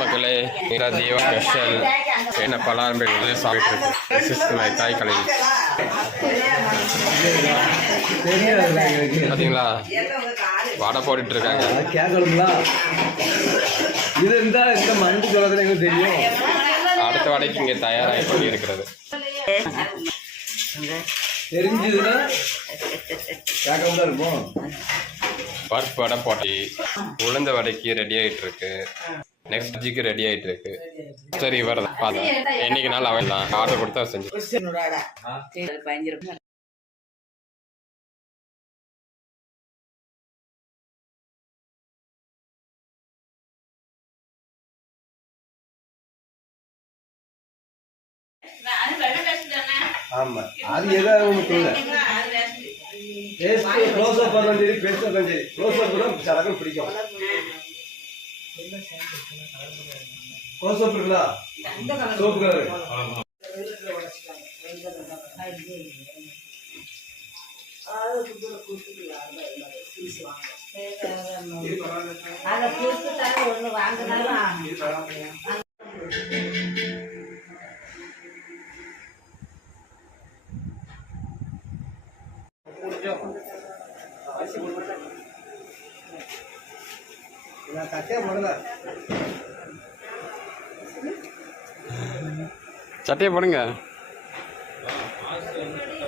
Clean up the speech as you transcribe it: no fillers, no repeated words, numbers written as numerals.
மக்களே தீப ஸ்பெஷல் என்ன பலாரம் சாப்பிட்டு தாய் கலை பார்த்தீங்களா வடை போட்டுட்டு இருக்காங்க. கேட்கணுங்களா? இது இருந்தா இந்த மண்டு சொல்றது எனக்கு தெரியும். அடுத்த வடைக்கு இங்கே தயாராகி கொண்டு இருக்கிறது. தெரிஞ்சதுன்னா கேட்காம தான் இருக்கும். பருப்பு வடை போட்டி உளுந்த வடைக்கு ரெடி ஆகிட்டு இருக்கு. நெக்ஸ்ட் ஜிக்கு ரெடி ஆகிட்டு இருக்கு. சரி இவர் தான் என்னைக்கு நாள் அவன் தான் ஆர்டர் கொடுத்தா செஞ்சு ஆமா அது ஏதாவது க்ளோஸ் அப் பண்ணாலும் சரி பெருசாக இருந்தாலும் சரி க்ளோஸ் அப் கூட சரக்கு பிடிக்கும். க்ளோஸ் அப் இருக்குல்ல சோப்பு கலர் சட்டையை போடுங்க.